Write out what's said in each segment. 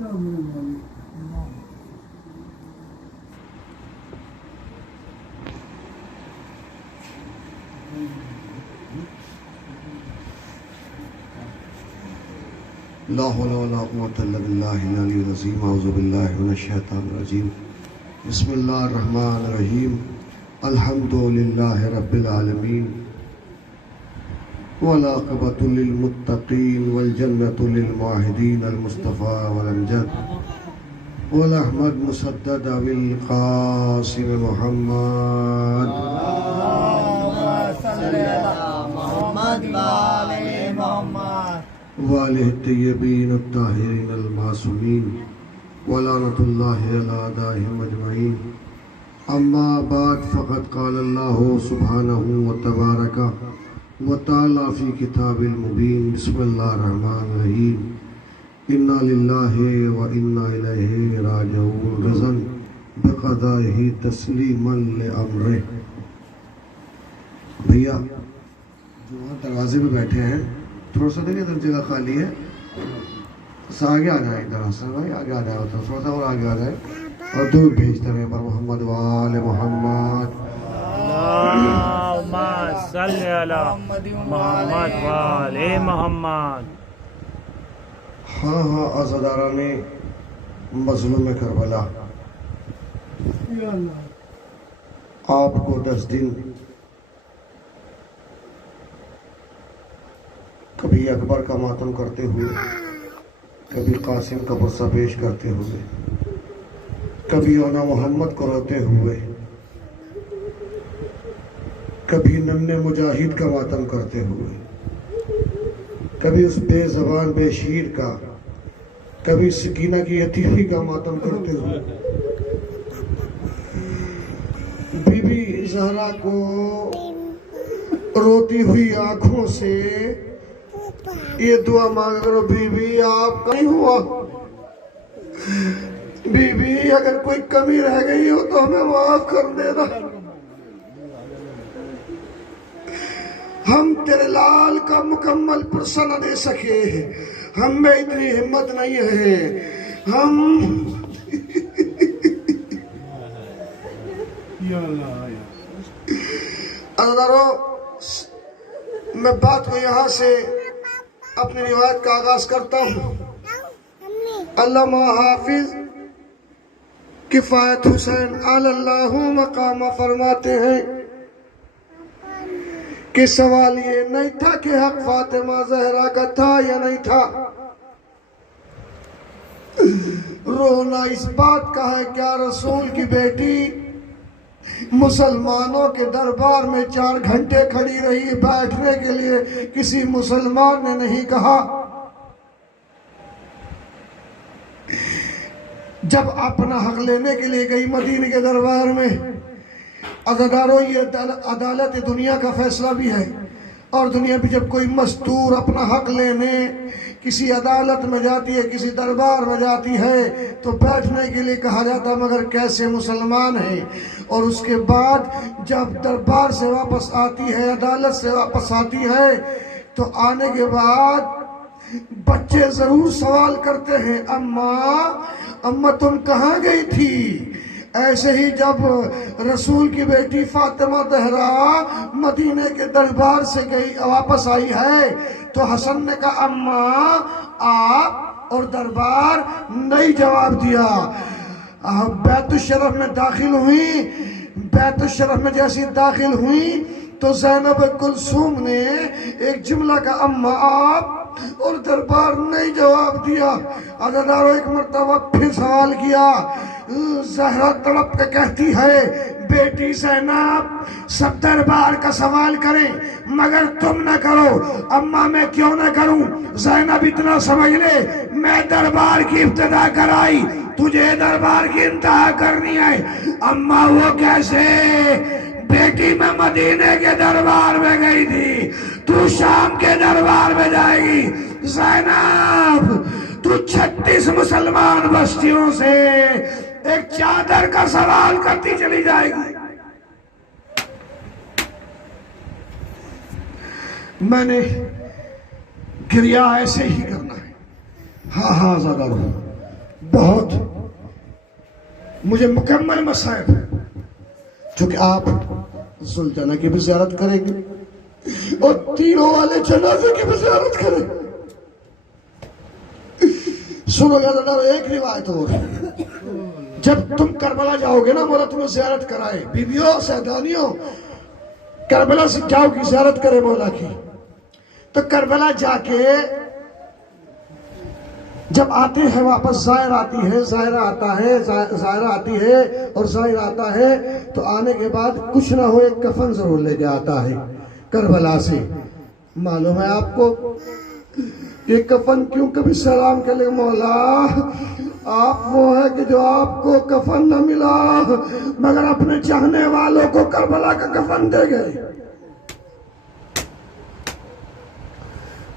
لا حول ولا قوة الا باللہ العلی العظیم اعوذ باللہ من الشیطان الرجیم بسم اللہ الرحمن الرحیم الحمد للہ رب العالمین والعاقبۃ للمتقین والجنۃ للموحدین المصطفیٰ والامجد والاحمد مسدد بالقاسم محمد وآلہ الطیبین الطاہرین المعصومین ولعنۃ اللہ علی اعدائہم اجمعین اما بعد فقد قال اللہ سبحانہ وتبارک وتعالی فی کتاب المبین بسم اللہ الرحمن الرحیم انا للہ وانا الیہ راجعون رضا بقضائہ تسلیما لامرہ۔ بھیا جو دروازے پہ بیٹھے ہیں تھوڑا سا دیکھیں ادھر جگہ خالی ہے، آگے آ جائیں ادھر حسن بھائی، آگے آ جائے ہوتا تھوڑا سا اور آگے آ جائے اور دودھ بھیجتے ہیں پر محمد وآل محمد اللہم صلی علی محمد وآل محمد۔ ہاں عزادارہ میں مظلوم کربلا آپ کو 10 دن کبھی اکبر کا ماتم کرتے ہوئے، کبھی قاسم کا برسہ پیش کرتے ہوئے، کبھی اونا محمد کو روتے ہوئے، کبھی ننھے مجاہد کا ماتم کرتے ہوئے، کبھی اس بے زبان بے شیر کا، کبھی سکینہ کی عطیفی کا ماتم کرتے ہوئے بی بی زہرا کو روتی ہوئی آنکھوں سے یہ دعا مانگ کرو، بی بی آپ کا نہیں ہوا، بی بی اگر کوئی کمی رہ گئی ہو تو ہمیں معاف کر دینا، ہم تیرے لال کا مکمل پرسہ نہ دے سکے، ہم میں اتنی ہمت نہیں ہے، ہم عزیزانو میں بات کو یہاں سے اپنی روایت کا آغاز کرتا ہوں۔ علامہ حافظ کفایت حسین علی اللہ مقامہ فرماتے ہیں کہ سوال یہ نہیں تھا کہ حق فاطمہ زہرا کا تھا یا نہیں تھا، رونا اس بات کا ہے کیا رسول کی بیٹی مسلمانوں کے دربار میں 4 گھنٹے کھڑی رہی، بیٹھنے کے لیے کسی مسلمان نے نہیں کہا، جب اپنا حق لینے کے لیے گئی مدینے کے دربار میں۔ عزادارو یہ عدالت دنیا کا فیصلہ بھی ہے، اور دنیا بھی جب کوئی مزدور اپنا حق لینے کسی عدالت میں جاتی ہے، کسی دربار میں جاتی ہے تو بیٹھنے کے لیے کہا جاتا مگر کیسے مسلمان ہے، اور اس کے بعد جب دربار سے واپس آتی ہے، عدالت سے واپس آتی ہے تو آنے کے بعد بچے ضرور سوال کرتے ہیں اماں تم کہاں گئی تھی؟ ایسے ہی جب رسول کی بیٹی فاطمہ زہرا مدینے کے دربار سے گئی واپس آئی ہے تو حسن نے کہا اماں آپ، اور دربار نہیں جواب دیا۔ بیت الشرف میں داخل ہوئی، بیت الشرف میں جیسی داخل ہوئی تو زینب کلثوم نے ایک جملہ کا اماں آپ، اور دربار نہیں جواب دیا۔ عزادارو ایک مرتبہ پھر سوال کیا، زہرا تڑپ کے کہتی ہے بیٹی زینب سب دربار کا سوال کریں مگر تم نہ کرو، اماں میں کیوں نہ کروں؟ زینب اتنا سمجھ لے میں دربار کی ابتدا کرائی، تجھے دربار کی انتہا کرنی ہے۔ اماں وہ کیسے؟ بیٹی میں مدینے کے دربار میں گئی تھی، تو شام کے دربار میں جائے گی۔ زینب تو 36 مسلمان بستیوں سے ایک چادر کا سوال کرتی چلی جائے گی۔ میں نے گریا ایسے ہی کرنا ہے۔ ہاں زیادہ رہو، بہت مجھے مکمل مسائب ہے، چونکہ آپ ذوالجنہ کی بھی زیارت کریں گے اور تینوں والے جنازے کی بھی زیارت کریں گے۔ سنو یاد، ایک روایت اور ہے، جب تم کربلا جاؤ گے نا، مولا تمہیں زیارت کرائے، بیویوں سیدانیوں کربلا سے جاؤ کی زیارت کرے مولا کی، تو کربلا جا کے جب آتے ہیں واپس، زائر آتی ہے، زائرہ آتا ہے، زائرہ آتی ہے اور زائر آتا ہے، تو آنے کے بعد کچھ نہ ہو ایک کفن ضرور لے کے آتا ہے کربلا سے۔ معلوم ہے آپ کو یہ کفن کیوں؟ کبھی سلام کر لے مولا آپ وہ ہے کہ جو آپ کو کفن نہ ملا مگر اپنے چاہنے والوں کو کربلا کا کفن دے گئے۔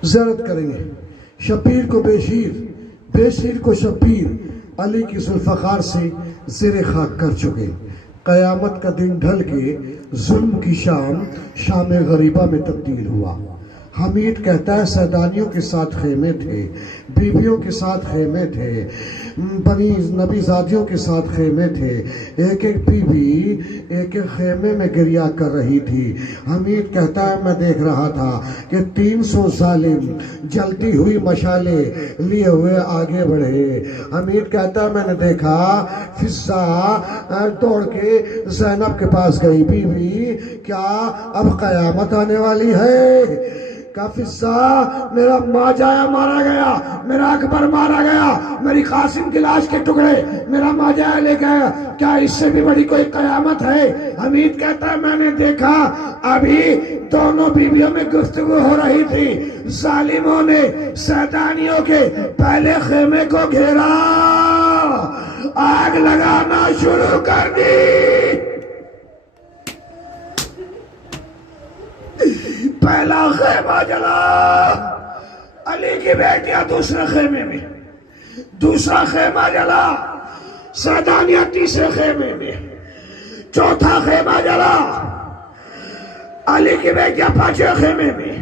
زیارت کریں گے، شبیر کو بے شیر، بے شیر کو شبیر علی کی ذوالفقار سے زیر خاک کر چکے۔ قیامت کا دن ڈھل کے ظلم کی شام شام غریبہ میں تبدیل ہوا۔ حمید کہتا ہے سیدانیوں کے ساتھ خیمے تھے، بیویوں کے ساتھ خیمے تھے، بنی نبی زادیوں کے ساتھ خیمے تھے، ایک ایک بیوی ایک ایک خیمے میں گریا کر رہی تھی۔ حمید کہتا ہے میں دیکھ رہا تھا کہ 300 ظالم جلتی ہوئی مشالیں لیے ہوئے آگے بڑھے۔ حمید کہتا ہے میں نے دیکھا فضہ دوڑ کے زینب کے پاس گئی، بیوی کیا اب قیامت آنے والی ہے؟ کہا فضہ میرا ماں جایا مارا گیا، میرا اکبر مارا گیا، میری قاسم کی لاش کے ٹکڑے میرا ماں جایا لے گیا، کیا اس سے بھی بڑی کوئی قیامت ہے؟ حمید کہتا ہے میں نے دیکھا ابھی دونوں بیویوں میں گفتگو ہو رہی تھی، ظالموں نے سیدانیوں کے پہلے خیمے کو گھیرا، آگ لگانا شروع کر دی۔ پہلا خیمہ جلا، علی کی بیٹیاں دوسرے خیمے میں، دوسرا خیمہ جلا، سیدانیہ تیسرے خیمے میں، چوتھا خیمہ جلا، علی کی بیٹیاں پانچویں خیمے میں،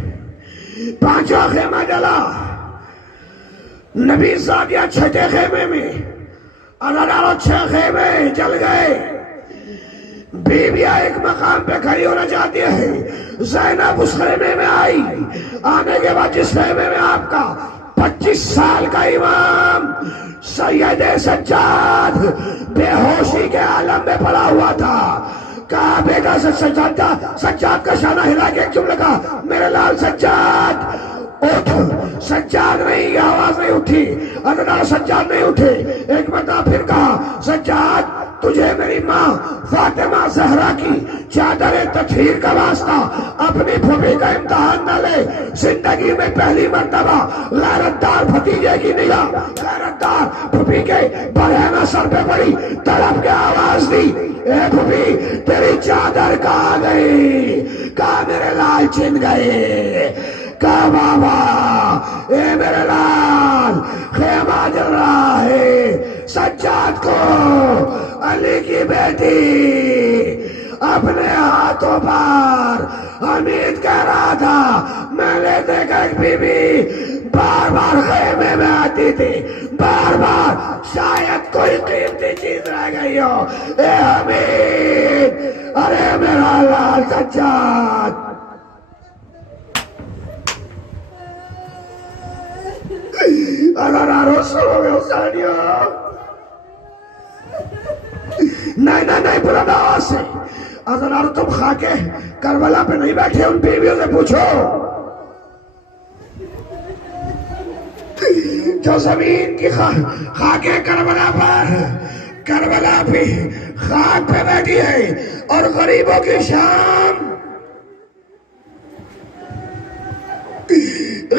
پانچواں خیمہ جلا، نبی زادیہ چھٹے خیمے میں، اور 6 خیمے جل گئے۔ بیویاں ایک مقام پہ کھڑی ہونا چاہتی ہے، زینب اس خیمے میں آئی، آنے کے بعد جس خیمے میں آپ کا 25 سال کا امام سید سجاد بے ہوشی کے عالم میں پڑا ہوا تھا، کہا بیٹا سجاد کا شانہ ہلا کے ایک جملہ کہا میرے لال سجاد اٹھ۔ سجاد نہیں، آواز نہیں اٹھی، حضرت سجاد نہیں اٹھے۔ ایک مرتبہ پھر کہا سجاد تجھے میری ماں فاطمہ زہرا کی چادر تطہیر کا واسطہ اپنی پھوپھی کا امتحان نہ لے، زندگی میں پہلی مرتبہ غیرتدار بھتیجے کی نگاہ غیرتدار پھوپھی کے برہنہ سر پہ پڑی، تڑپ کے آواز دی اے پھوپھی تیری چادر کہاں گئی؟ کہا میرے لال چھن گئے۔ کہا بابا اے میرے لال خیمہ جل رہا ہے، سجاد کو علی کی بیٹی اپنے ہاتھوں پر، حمید کہہ رہا تھا میں نے دیکھا ایک بی بی بار بار خیمے میں آتی تھی، بار بار شاید کوئی قیمتی چیز رہ گئی ہو۔ اے حمید، ارے میرا لال سجاد، اگر سنو گے حسینیوں، نہیں بلند آواز سے، اگر تم خاکے کربلا پہ نہیں بیٹھے ان بیویوں سے پوچھو جو زمین کی خاکے کربلا پہ خاک پہ بیٹھی ہے، اور غریبوں کی شام،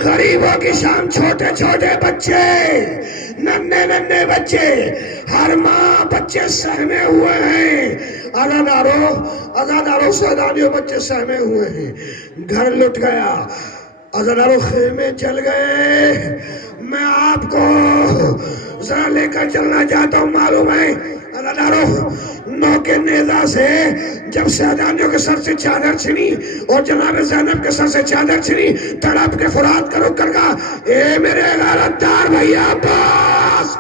غریبوں کی شام، چھوٹے چھوٹے بچے، ننھے بچے، ہر ماں بچے سہمے ہوئے ہیں، ازاداروں سیدانیوں بچے سہمے ہوئے ہیں، گھر لٹ گیا، ازاداروں خیمے چل گئے۔ میں آپ کو ذرا لے کر چلنا چاہتا ہوں، معلوم ہے ازاداروں نو کے نیزہ سے جب سیدانیوں کے سر سے چادر چھنی اور جناب زینب کے سر سے چادر چھنی، تڑپ کے فرات کا رخ کر کہا اے میرے غیرتدار بھائی عباس،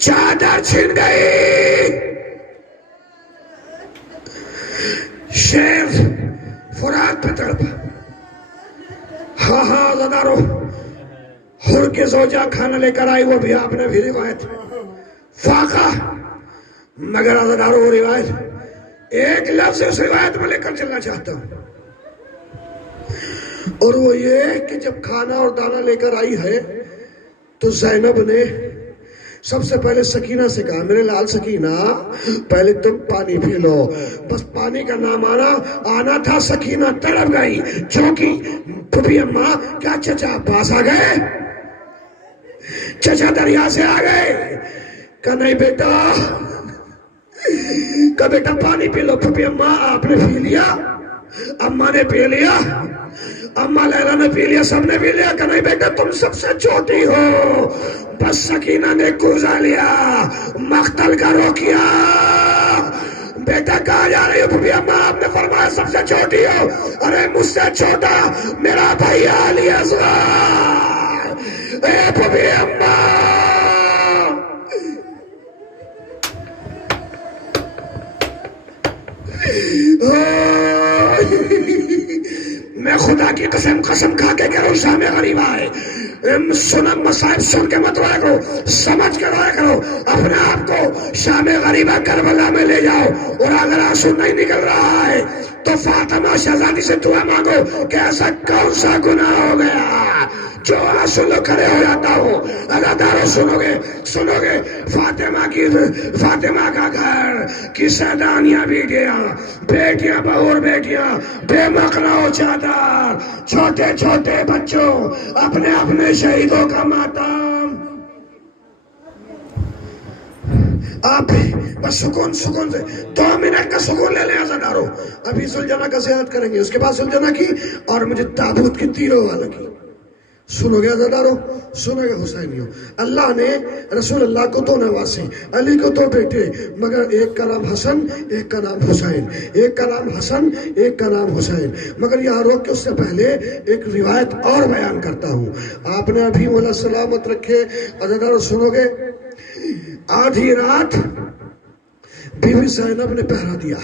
چادر چھن گئی. شیر فرات پہ تڑپا. ہاں عزادارو، حر کے زوجہ کھانا لے کر آئی، وہ بھی آپ نے بھی روایت فاقہ، مگر عزادارو وہ روایت ایک لفظ اس روایت میں لے کر چلنا چاہتا ہوں، اور وہ یہ کہ جب کھانا اور دانا لے کر آئی ہے تو زینب نے سب سے پہلے سکینہ سے کہا، میرے لال سکینہ پہلے تم پانی پی لو. بس پانی کا نام آنا تھا، سکینہ تڑپ گئی. چونکہ پھوپھی اماں، کیا چچا پاس آ گئے؟ چچا دریا سے آ گئے؟ کہا نہیں بیٹا، کہا بیٹا پانی پی لو. پھوپھی اماں آپ نے پی لیا، اماں نے پی لیا، اماں لیلا نے پی لیا، سب نے پی لیا. کہ نہیں بیٹا تم سب سے چھوٹی ہو. بس سکینہ نے کوزا لیا، مقتل کا روکیا. بیٹا کہاں جا رہی ہو؟ پھوپھی اماں آپ نے فرمایا سب سے چھوٹی ہو. ارے مجھ سے چھوٹا میرا بھیا علی اصغر. اے پھوپھی اماں، میں خدا کی قسم کھا کے کہہ رہا ہوں، شام غریبہ ہے. سنم مصائب سن کے مت رویا کرو، سمجھ کے رویا کرو. اپنے آپ کو شام غریبہ کربلا میں لے جاؤ، اور اگر آنسو نہیں نکل رہا ہے تو فاطمہ شہزادی سے دعا مانگو کہ ایسا کون سا گناہ ہو گیا جو آنسو لو کھڑے ہو جاتا ہوں. عزادارو سنو گے فاطمہ کا گھر کی سیدانیاں بیٹیاں بہور بیٹیاں بے مقلا و چادر، چھوٹے چھوٹے بچوں، اپنے شہیدوں کا ماتم. آپ بس سکون سے 2 منٹ کا سکون لے لیں عزادارو. ابھی سلجھنا کا زیارت کریں گے، اس کے بعد سلجھنا کی اور مجھے تابوت کی تیروں والا کی. سنو گے عزادارو، سنو گے حسینیوں. اللہ نے رسول اللہ کو 2 نواسے، علی کو 2 بیٹے، مگر ایک کا نام حسن، ایک کا نام حسین. ایک کا نام حسن، ایک کا نام حسین. مگر یہاں روک کے اس سے پہلے ایک روایت اور بیان کرتا ہوں. آپ نے ابھی مولا سلامت رکھے عزادارو سنو گے. آدھی رات بی بی زینب نے پہرا دیا.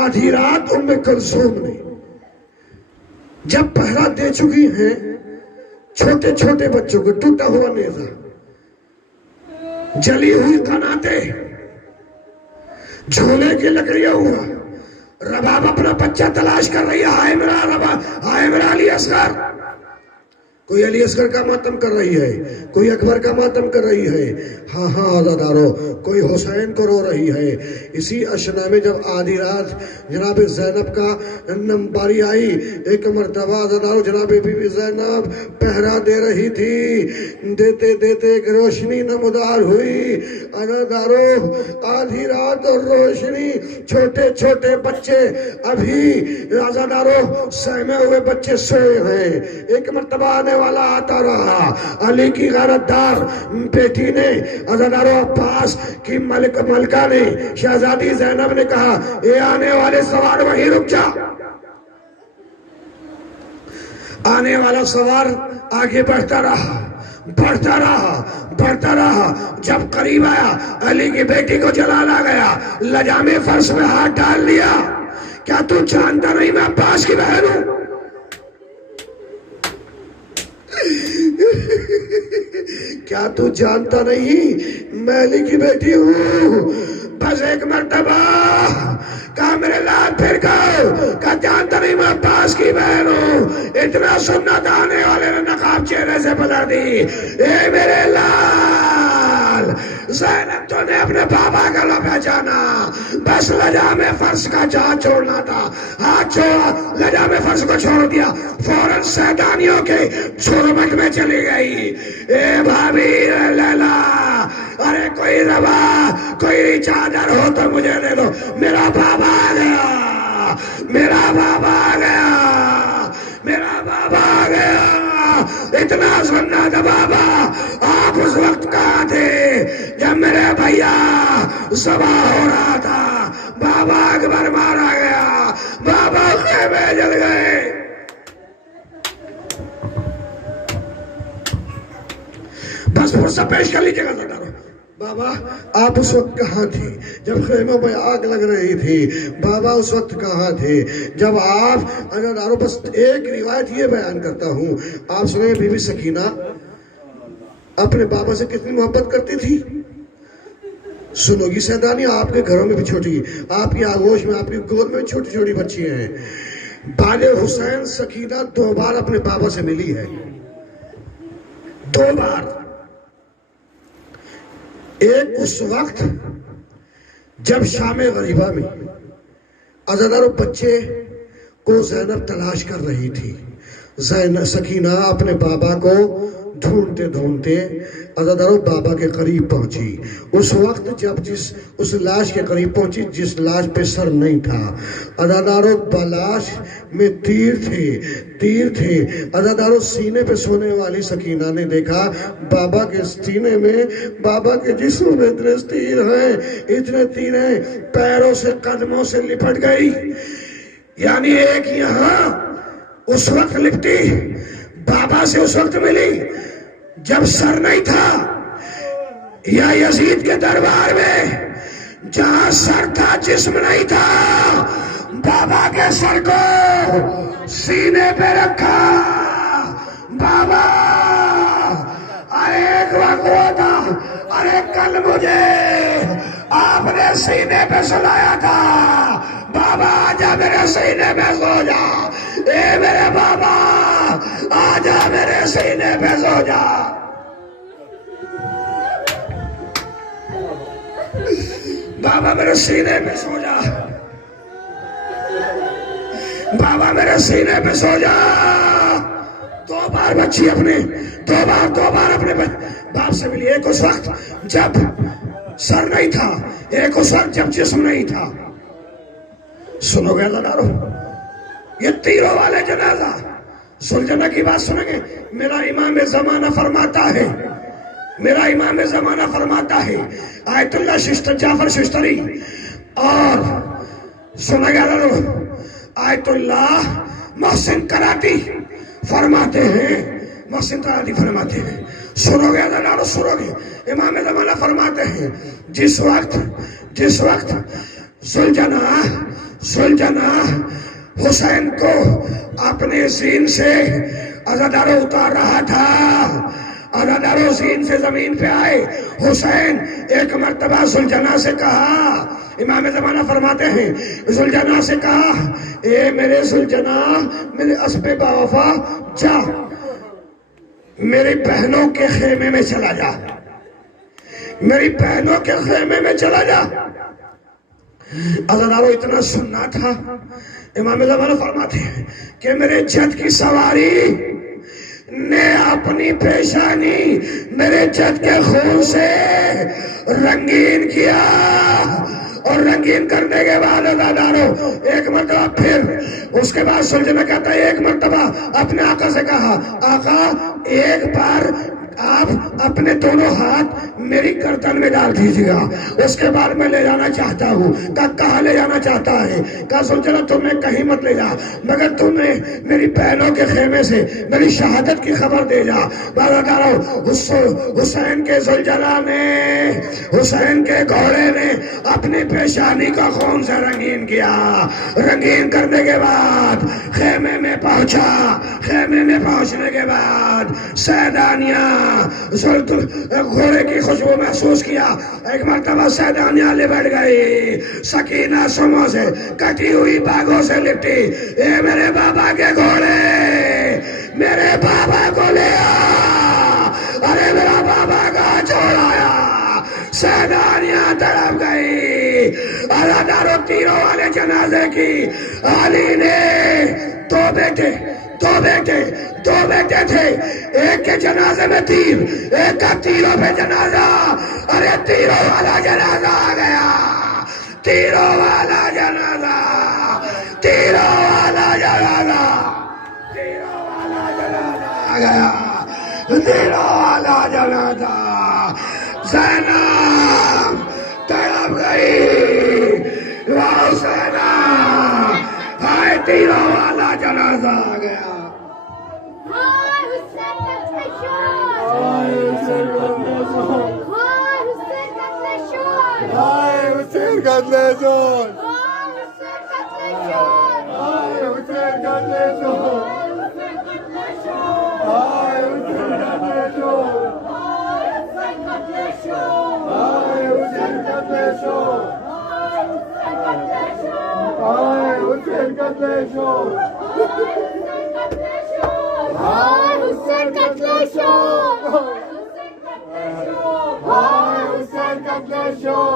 آدھی رات ام کلثوم نے جب پہرا دے چکی ہیں، چھوٹے چھوٹے بچوں کو ٹوٹا ہوا نیزہ، جلی ہوئی قناتے، جھولے کی لکڑیاں ہوا. رباب اپنا بچہ تلاش کر رہی ہے، ہائے میرا رباب، ہائے میرا علی اصغر. کوئی علی اصغر کا ماتم کر رہی ہے، کوئی اکبر کا ماتم کر رہی ہے. ہاں عزادارو، کوئی حسین کو رو رہی ہے. اسی اشنا میں جب آدھی رات جناب زینب کا باری آئی، ایک مرتبہ عزادارو جناب بی بی زینب پہرا دے رہی تھی. دیتے دیتے ایک روشنی نمودار ہوئی. عزادارو آدھی رات اور روشنی، چھوٹے چھوٹے بچے ابھی عزادارو سہمے ہوئے بچے سوئے ہیں. ایک مرتبہ آنے والا آتا رہا. علی کی غیرت دار بیٹی نے عزادارو عباس کی ملکہ نے شہزادی زینب نے کہا، اے آنے والے سوار وہیں رک جا. آنے والا سوار آگے بڑھتا رہا. جب قریب آیا علی کی بیٹی کو جلال آ گیا، لجامے فرش میں ہاتھ ڈال لیا. کیا تو جانتا نہیں میں عباس کی بہن ہوں؟ کیا تو جانتا نہیں میں علی کی بیٹی ہوں؟ بس ایک مرتبہ کہا میرے لال پھر کہا جانتا نہیں میں عباس کی بہن ہوں. اتنا سننا تھا، آنے والے نے نقاب چہرے سے بدل دی. اے میرے لال، زینب تو نے اپنے بابا کا لو پہچانا، بس لجام فرش کا ہاتھ چھوڑنا تھا. ہاتھ چھوڑا، لجام فرش کو چھوڑ دیا، فوراً سیدانیوں کے چھوڑمٹ میں چلی گئی. اے بھابی لیلا، ارے کوئی روا، کوئی چادر ہو تو مجھے دے دو. میرا بابا آ گیا، میرا بابا آ گیا، میرا بابا آ گیا. اتنا سننا تھا بابا. آپ اس وقت کہاں تھے جب میرے بھیا ذبح ہو رہا تھا؟ بابا اکبر مارا گیا، بابا خیمے جل گئے. بس پرسہ پیش کر لیجیے گا زدارو. بابا آپ اس وقت کہاں تھے جب خیموں میں آگ لگ رہی تھی؟ بابا اس وقت کہاں تھے جب آپ عزیزانو؟ بس ایک روایت یہ بیان کرتا ہوں. آپ سنیں بی بی سکینہ اپنے بابا سے کتنی محبت کرتی تھی. سنو گی سیدانی، آپ کے گھروں میں بھی چھوٹی، آپ کی آغوش میں، آپ کی گود میں چھوٹی چھوٹی بچی ہیں. بال حسین سکینہ 2 بار اپنے بابا سے ملی ہے، 2 بار. ایک اس وقت جب شام غریبہ میں عزیزانو بچے کو زینب تلاش کر رہی تھی. سکینہ اپنے بابا کو ڈھونڈتے ڈھونڈتے عزیزانو بابا کے قریب پہنچی. اس وقت جب اس لاش کے قریب پہنچی جس لاش پہ سر نہیں تھا. عزیزانو لاش میں تیر تھے. عزیزانو سینے پہ سونے والی سکینہ نے دیکھا بابا کے سینے میں، بابا کے جسم میں اتنے تیر ہیں، پیروں سے قدموں سے لپٹ گئی. یعنی ایک یہاں اس وقت لپٹی، بابا سے اس وقت ملی جب سر نہیں تھا. یا یزید کے دربار میں جہاں سر تھا جسم نہیں تھا، بابا کے سر کو سینے پہ رکھا. بابا ایک وقت ہوا تھا، ارے کل مجھے آپ نے سینے پہ سلایا تھا، بابا آجا میرے سینے پہ سو جا. اے میرے بابا آجا میرے سینے پہ سو جا. بابا میرے سینے پہ سو جا، بابا میرے سینے پہ سو جا. 2 بار بچی اپنے 2 بار اپنے باپ سے ملی. ایک اس وقت جب سر نہیں تھا، ایک اس وقت جب جسم نہیں تھا. سنو گے لڑارو، یہ تیروں والے جنازہ سلجنہ کی بات سنیں گے. میرا امام زمانہ فرماتا ہے، میرا امام زمانہ فرماتا ہے، آیت اللہ جعفر ششتری اور سنیں گے لڑو آیت اللہ محسن کراتی فرماتے ہیں، محسن کراتی فرماتے ہیں. سنو گے لڑو، سنو گے. امام زمانہ فرماتے ہیں جس وقت سلجنہ حسین کو اپنے سین سے عزادارو اتار رہا تھا، عزادارو سین سے زمین پہ آئے. حسین ایک مرتبہ سلجنہ سے کہا، امام زمانہ فرماتے ہیں سلجنہ سے کہا، اے میرے سلجنہ، میرے اسب باوفا، جا میری بہنوں کے خیمے میں چلا جا، میری بہنوں کے خیمے میں چلا جا. عزادارو اتنا سننا تھا. امام زمانہ فرماتے ہیں کہ میرے جد کی سواری نے اپنی پیشانی میرے جد کے خون سے رنگین کیا، اور رنگین کرنے کے بعد عزادارو ایک مرتبہ پھر اس کے بعد سلجنہ کہتا ہے ایک مرتبہ اپنے آقا سے کہا، آقا ایک بار آپ اپنے دونوں ہاتھ میری گردن میں ڈال دیجیے گا، اس کے بعد میں لے جانا چاہتا ہوں. کہاں لے جانا چاہتا ہے؟ کہا سلجنہ تمہیں کہیں مت لے جا، مگر تمہیں میری بہنوں کے خیمے سے میری شہادت کی خبر دے جا. حسین کے سلجنہ نے، حسین کے گھوڑے نے اپنی پیشانی کا خون سے رنگین کیا. رنگین کرنے کے بعد خیمے میں پہنچا. خیمے میں پہنچنے کے بعد سیدانیہ گھوڑے کی خوشبو محسوس کیا. ایک مرتبہ سیدانیہ لپٹ گئی، سکینہ سموں سے کٹی ہوئی باغوں سے لپٹی. اے میرے بابا کے گھوڑے، میرے بابا کو لے آ، ارے میرا بابا کا چھوڑایا. سیدانیہ تڑپ گئی. عزادارو تیروں والے جنازے کی علی نے 2 بیٹے تھے. ایک کے جنازے میں تیر، ایک کا تیروں پہ جنازہ. ارے تیروں والا جنازہ آ گیا، تیروں والا جنازہ، تیروں والا جنازہ، تیروں والا جنازہ آ گیا، تیروں والا جنازہ. زینب تڑپ گئی، حسینہ ہائے تیروں والا جنازہ آ گیا. ہائے حسین قتل شور ہائے حسین قتل شور ہائے حسین قتل شور ہائے حسین قتل شور ہائے حسین قتل شور ہائے حسین قتل شور ہائے حسین قتل شور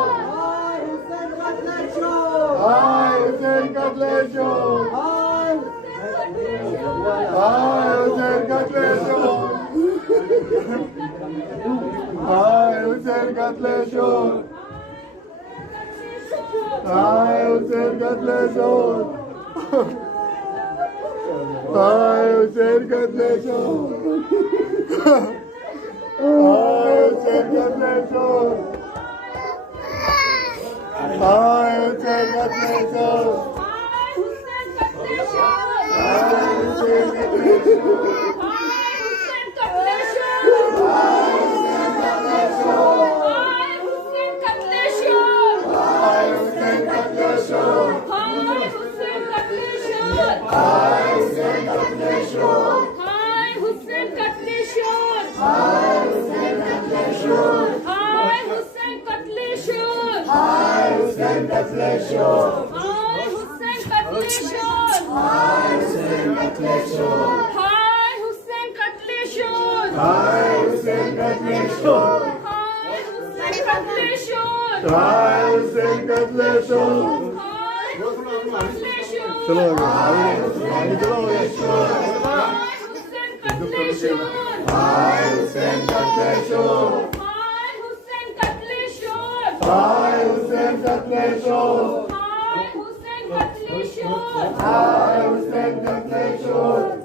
ہائے حسین قتل شور ہائے حسین قتل شور ہائے حسین قتل شور ہائے حسین قتل شور ہائے حسین قتل شور ہائے حسین قتل شور ہائے حسین قتل شور ہائے حسین قتل شور